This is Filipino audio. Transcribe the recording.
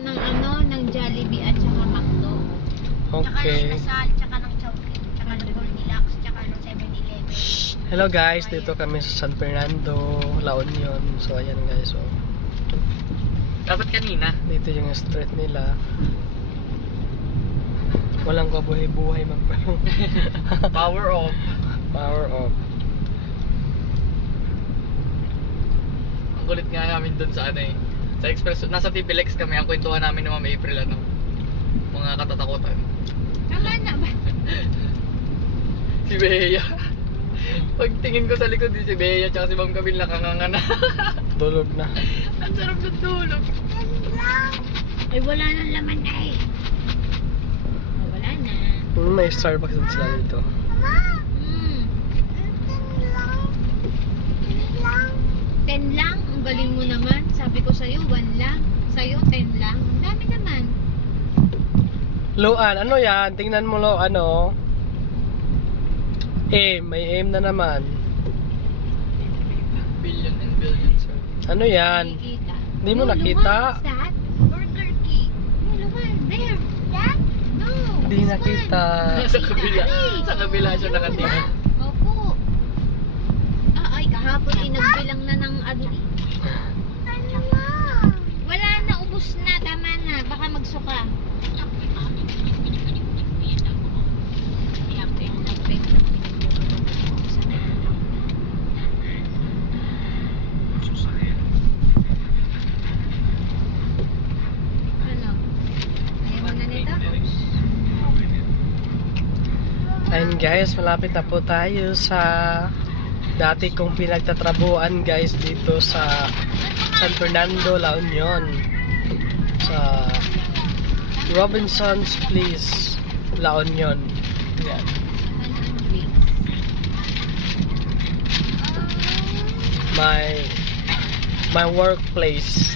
ng ng Jollibee at saka McDo. Okay. Tsaka ng Inasal, tsaka ng Chowking, tsaka ng Goldilocks, tsaka ng 7-Eleven. Hello guys, dito kami sa San Fernando, La Union. So ayan guys, oh. Dapat kanina. Dito yung street nila. Walang kabuhay-buhay magpano. Power off. Power off. Ang kulit nga namin dun sa sa Express. Nasa TPLX kami. Ang kwentuhan namin ng Ma'am April mga katatakutan. Tama na ba? Si Bea. Pagtingin ko sa likod, si Bea tsaka si Ma'am Camille nakanganga na. Tulog na. Ang sarap ng tulog. Ay, wala nang laman ay. Wala na. May Starbucks din sila dito. Mm. 10 lang? Ang galing mo naman. Sabi ko sa'yo, 1 lang. Sa'yo, 10 lang. Ang dami naman. Luan, ano yan? Tingnan mo lo, ano? May aim na naman. Billion and billion, sir. Ano yan? Nakikita. Di mo No, nakita? Luan, what's that? Burger King. No, Luan, there. That? No. Di this nakita. one. Sa kabila. Ay, Sa kabila siya yun. nakatingin. Opo. Ay, kahapon nagbilang na ng ano eh. Wala na, ubos na. Tama na. Baka magsuka. Ano? Ayaw mo na nito? Ayun guys, malapit na po tayo sa dati kong pinagtatrabuhan guys dito sa San Fernando, La Union. Sa Robinson's Place, La Union. Yan. My workplace.